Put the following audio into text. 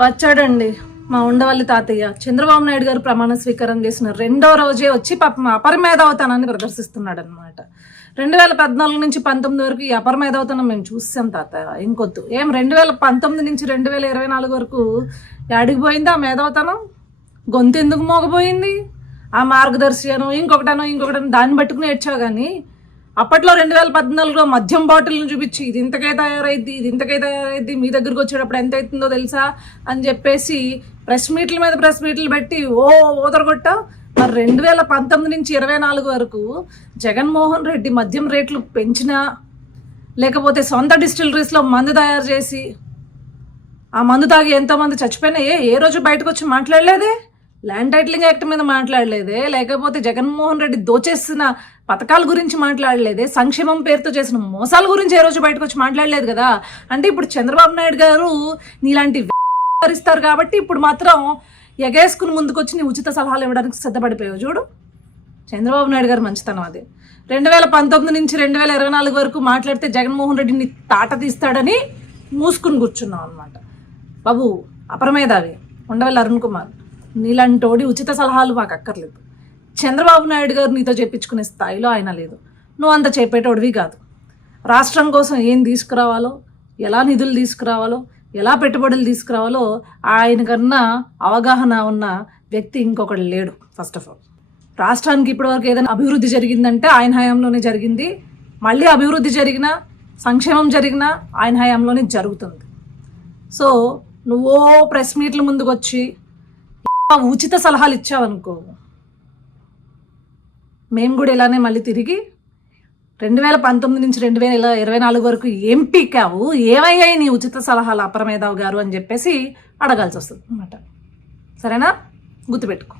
వచ్చాడండి మా ఉండవల్లి తాతయ్య. చంద్రబాబు నాయుడు గారు ప్రమాణ స్వీకారం చేసిన రెండో రోజే వచ్చి పాపం అపరమేధావతనాన్ని ప్రదర్శిస్తున్నాడు అనమాట. 2014 నుంచి 19 వరకు ఈ అపరమేధావతనం మేము చూసాం తాతయ్య. ఇంకొద్దు ఏం 2019 నుంచి 2024 వరకు యాడికి పోయింది ఆ మేధావతనం? గొంతు ఎందుకు మోగపోయింది? ఆ మార్గదర్శి ఇంకొకటనో దాన్ని పట్టుకుని ఏడ్చావు. కానీ అప్పట్లో 2014లో మద్యం బాటిల్ని చూపించి ఇది ఇంతకే తయారైద్ది మీ దగ్గరకు వచ్చేటప్పుడు ఎంత అవుతుందో తెలుసా అని చెప్పేసి ప్రెస్ మీట్లు పెట్టి ఓదరగొట్టా. మరి 2019 నుంచి 24 వరకు జగన్మోహన్ రెడ్డి మద్యం రేట్లు పెంచినా, లేకపోతే సొంత డిస్టిలరీస్లో మందు తయారు చేసి ఆ మందు తాగి ఎంతోమంది చచ్చిపోయినా ఏ రోజు బయటకు వచ్చి మాట్లాడలేదే? ల్యాండ్ టైటిలింగ్ యాక్ట్ మీద మాట్లాడలేదే? లేకపోతే జగన్మోహన్ రెడ్డి దోచేసిన పథకాల గురించి మాట్లాడలేదే? సంక్షేమం పేరుతో చేసిన మోసాల గురించి ఏ రోజు బయటకు వచ్చి మాట్లాడలేదు కదా. అంటే ఇప్పుడు చంద్రబాబు నాయుడు గారు నీలాంటి భరిస్తారు కాబట్టి ఇప్పుడు మాత్రం ఎగేసుకుని ముందుకొచ్చి నీ ఉచిత సలహాలు ఇవ్వడానికి సిద్ధపడిపోయావు. చూడు చంద్రబాబు నాయుడు గారు మంచితనం అది. 2019 నుంచి 2024 వరకు మాట్లాడితే జగన్మోహన్ రెడ్డిని తాట తీస్తాడని మూసుకుని కూర్చున్నావు అనమాట. బాబు అపరమేధావి ఉండవల్లి అరుణ్ కుమార్, నీలాంటోడి ఉచిత సలహాలు మాకు అక్కర్లేదు. చంద్రబాబు నాయుడు గారు నీతో చెప్పించుకునే స్థాయిలో ఆయన లేదు. నువ్వు అంత చెప్పేటోడివి కాదు. రాష్ట్రం కోసం ఏం తీసుకురావాలో, ఎలా నిధులు తీసుకురావాలో, ఎలా పెట్టుబడులు తీసుకురావాలో ఆయన కన్నా అవగాహన ఉన్న వ్యక్తి ఇంకొకటి లేడు. ఫస్ట్ ఆఫ్ ఆల్ రాష్ట్రానికి ఇప్పటివరకు ఏదైనా అభివృద్ధి జరిగిందంటే ఆయన హయాంలోనే జరిగింది. మళ్ళీ అభివృద్ధి జరిగినా, సంక్షేమం జరిగినా ఆయన హయాంలోనే జరుగుతుంది. సో నువ్వో ప్రెస్ మీట్ల ముందుకు వచ్చి ఉచిత సలహాలు ఇచ్చావనుకో, మేము కూడా ఇలానే మళ్ళీ తిరిగి 2019 నుంచి 2024 వరకు ఏం పీకావు, ఏమయ్యాయి నీ ఉచిత సలహాలు అపరమేధావ్ గారు అని చెప్పేసి అడగాల్సి వస్తుంది అన్నమాట. సరేనా? గుర్తుపెట్టుకో.